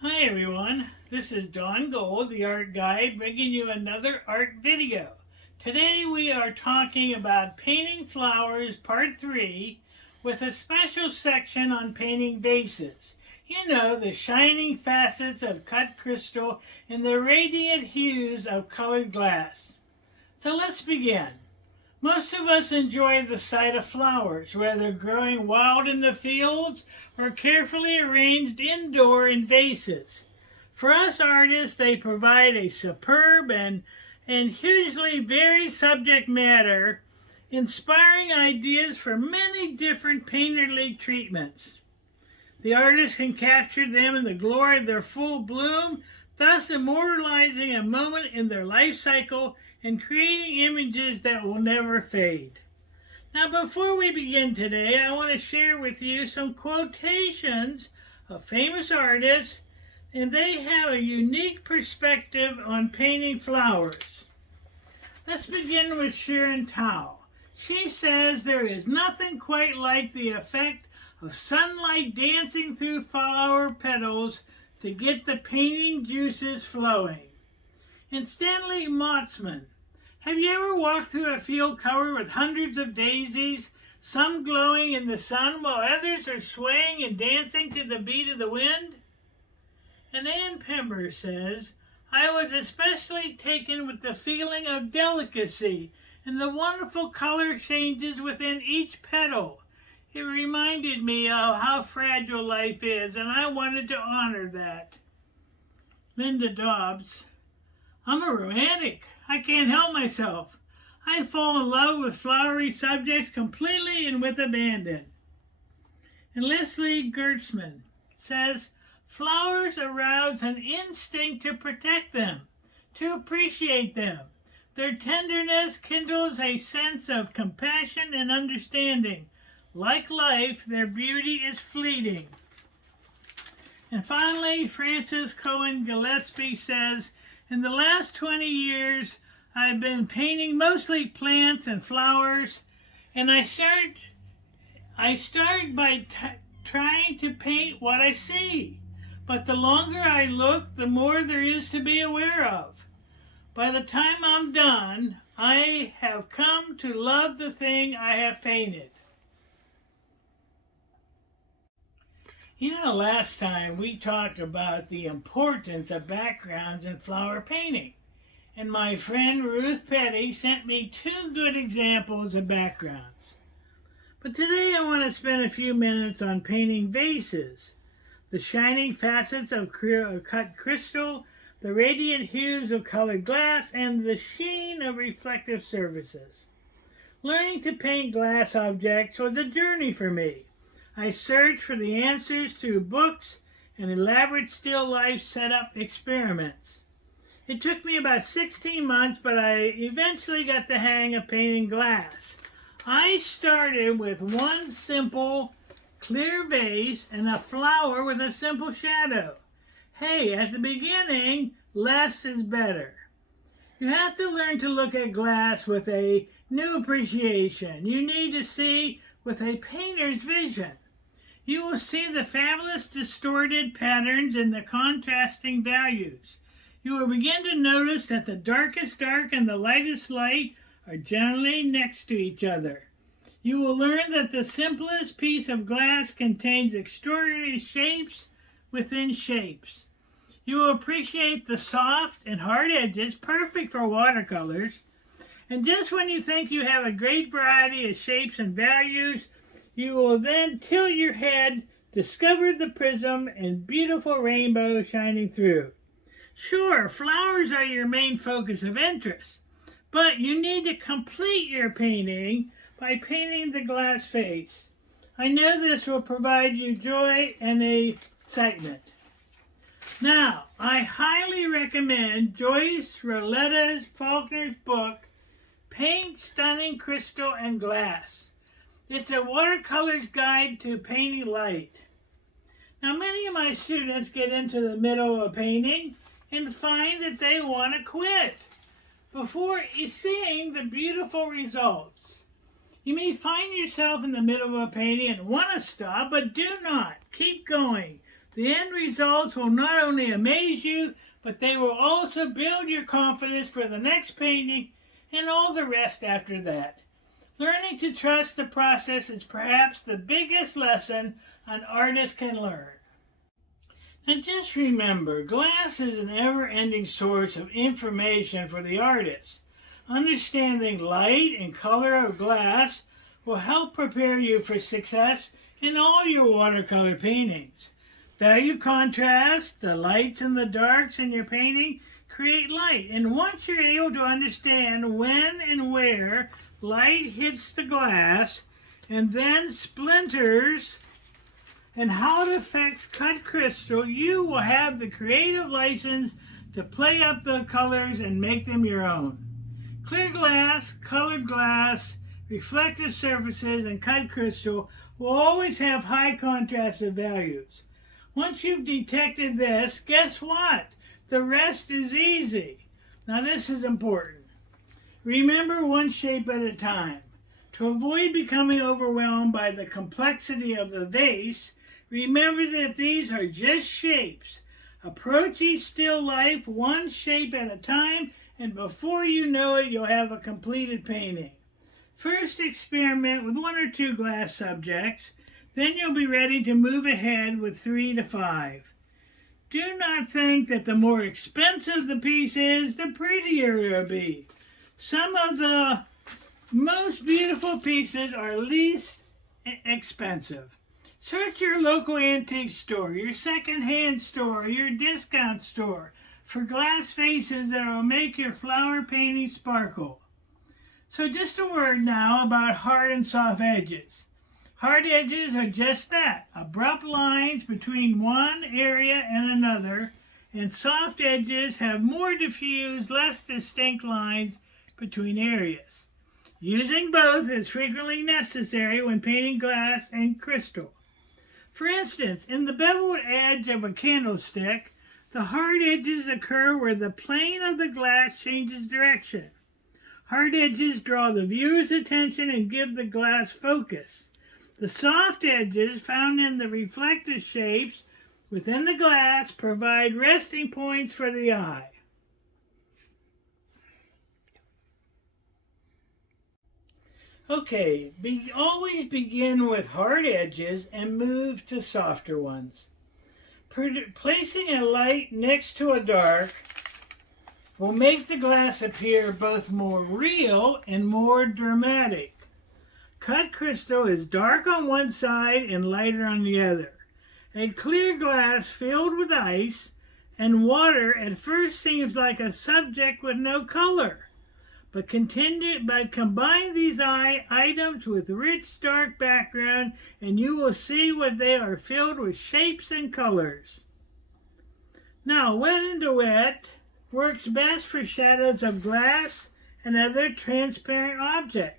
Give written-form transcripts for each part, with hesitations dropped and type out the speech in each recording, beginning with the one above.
Hi everyone, this is Don Gold, the art guide, bringing you another art video. Today we are talking about painting flowers part 3 with a special section on painting vases. You know, the shining facets of cut crystal and the radiant hues of colored glass. So let's begin. Most of us enjoy the sight of flowers, whether growing wild in the fields or carefully arranged indoor in vases. For us artists, they provide a superb and hugely varied subject matter, inspiring ideas for many different painterly treatments. The artist can capture them in the glory of their full bloom, thus immortalizing a moment in their life cycle and creating images that will never fade. Now, before we begin today, I want to share with you some quotations of famous artists, and they have a unique perspective on painting flowers. Let's begin with Sharon Tao. She says there is nothing quite like the effect of sunlight dancing through flower petals to get the painting juices flowing. And Stanley Motzman, have you ever walked through a field covered with hundreds of daisies, some glowing in the sun while others are swaying and dancing to the beat of the wind? And Ann Pember says, I was especially taken with the feeling of delicacy and the wonderful color changes within each petal. It reminded me of how fragile life is, and I wanted to honor that. Linda Dobbs, I'm a romantic. I can't help myself. I fall in love with flowery subjects completely and with abandon. And Leslie Gertzman says, flowers arouse an instinct to protect them, to appreciate them. Their tenderness kindles a sense of compassion and understanding. Like life, their beauty is fleeting. And finally, Frances Cohen Gillespie says, in the last 20 years, I've been painting mostly plants and flowers, and I start by trying to paint what I see. But the longer I look, the more there is to be aware of. By the time I'm done, I have come to love the thing I have painted. You know, last time we talked about the importance of backgrounds in flower painting, and my friend Ruth Petty sent me 2 good examples of backgrounds. But today I want to spend a few minutes on painting vases, the shining facets of cut crystal, the radiant hues of colored glass, and the sheen of reflective surfaces. Learning to paint glass objects was a journey for me. I searched for the answers through books and elaborate still life setup experiments. It took me about 16 months, but I eventually got the hang of painting glass. I started with one simple clear vase and a flower with a simple shadow. Hey, at the beginning, less is better. You have to learn to look at glass with a new appreciation. You need to see with a painter's vision. You will see the fabulous distorted patterns and the contrasting values. You will begin to notice that the darkest dark and the lightest light are generally next to each other. You will learn that the simplest piece of glass contains extraordinary shapes within shapes. You will appreciate the soft and hard edges, perfect for watercolors. And just when you think you have a great variety of shapes and values, you will then tilt your head, discover the prism and beautiful rainbow shining through. Sure, flowers are your main focus of interest, but you need to complete your painting by painting the glass face. I know this will provide you joy and excitement. Now, I highly recommend Joyce Roletta Faulkner's book, Paint Stunning Crystal and Glass. It's a watercolor's guide to painting light. Now, many of my students get into the middle of a painting and find that they want to quit before seeing the beautiful results. You may find yourself in the middle of a painting and want to stop, but do not. Keep going. The end results will not only amaze you, but they will also build your confidence for the next painting and all the rest after that. Learning to trust the process is perhaps the biggest lesson an artist can learn. Now just remember, glass is an ever-ending source of information for the artist. Understanding light and color of glass will help prepare you for success in all your watercolor paintings. Value contrast, the lights and the darks in your painting create light. And once you're able to understand when and where light hits the glass and then splinters and how it affects cut crystal, you will have the creative license to play up the colors and make them your own. Clear glass, colored glass, reflective surfaces, and cut crystal will always have high contrastive values. Once you've detected this, guess what? The rest is easy. Now this is important. Remember one shape at a time. To avoid becoming overwhelmed by the complexity of the vase, remember that these are just shapes. Approach each still life one shape at a time, and before you know it, you'll have a completed painting. First, experiment with 1 or 2 glass subjects. Then you'll be ready to move ahead with 3 to 5. Do not think that the more expensive the piece is, the prettier it will be. Some of the most beautiful pieces are least expensive. Search your local antique store, your second-hand store, your discount store for glass faces that will make your flower painting sparkle. So just a word now about hard and soft edges. Hard edges are just that, abrupt lines between one area and another, and soft edges have more diffuse, less distinct lines between areas. Using both is frequently necessary when painting glass and crystal. For instance, in the beveled edge of a candlestick, the hard edges occur where the plane of the glass changes direction. Hard edges draw the viewer's attention and give the glass focus. The soft edges found in the reflective shapes within the glass provide resting points for the eye. Okay, always begin with hard edges and move to softer ones. Placing a light next to a dark will make the glass appear both more real and more dramatic. Cut crystal is dark on one side and lighter on the other. A clear glass filled with ice and water at first seems like a subject with no color, but combine these items with rich dark background and you will see what they are filled with shapes and colors. Now, wet into wet works best for shadows of glass and other transparent objects.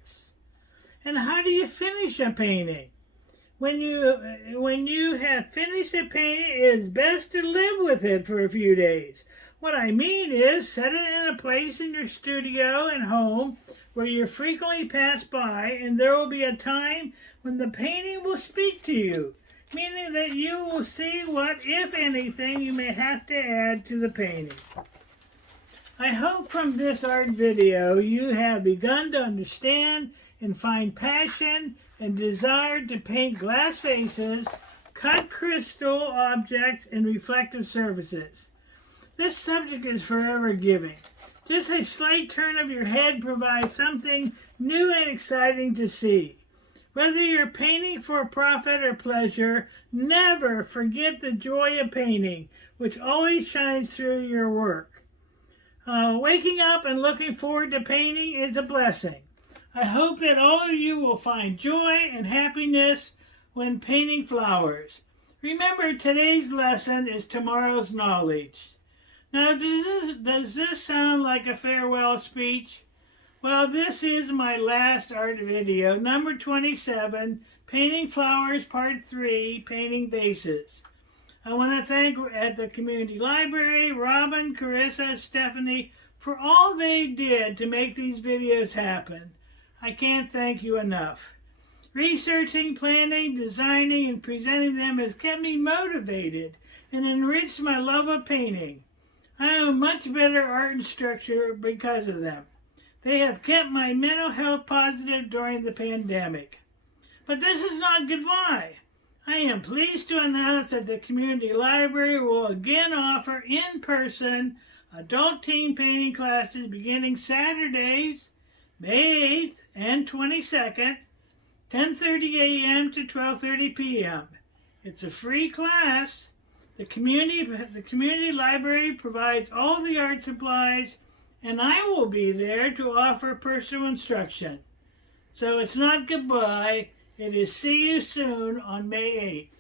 And how do you finish a painting? When you have finished a painting, it is best to live with it for a few days. What I mean is, set it in a place in your studio and home where you frequently pass by, and there will be a time when the painting will speak to you, meaning that you will see what, if anything, you may have to add to the painting. I hope from this art video you have begun to understand and find passion and desire to paint glass faces, cut crystal objects, and reflective surfaces. This subject is forever giving. Just a slight turn of your head provides something new and exciting to see. Whether you're painting for profit or pleasure, never forget the joy of painting, which always shines through your work. Waking up and looking forward to painting is a blessing. I hope that all of you will find joy and happiness when painting flowers. Remember, today's lesson is tomorrow's knowledge. Now, does this sound like a farewell speech? Well, this is my last art video, number 27, Painting Flowers, Part 3, Painting Vases. I want to thank at the Community Library, Robin, Carissa, Stephanie, for all they did to make these videos happen. I can't thank you enough. Researching, planning, designing, and presenting them has kept me motivated and enriched my love of painting. I am a much better art instructor because of them. They have kept my mental health positive during the pandemic. But this is not goodbye. I am pleased to announce that the community library will again offer in-person adult team painting classes beginning Saturdays, May 8th and 22nd, 10:30 a.m. to 12:30 p.m. It's a free class. The community library provides all the art supplies, and I will be there to offer personal instruction. So it's not goodbye, it is see you soon on May 8th.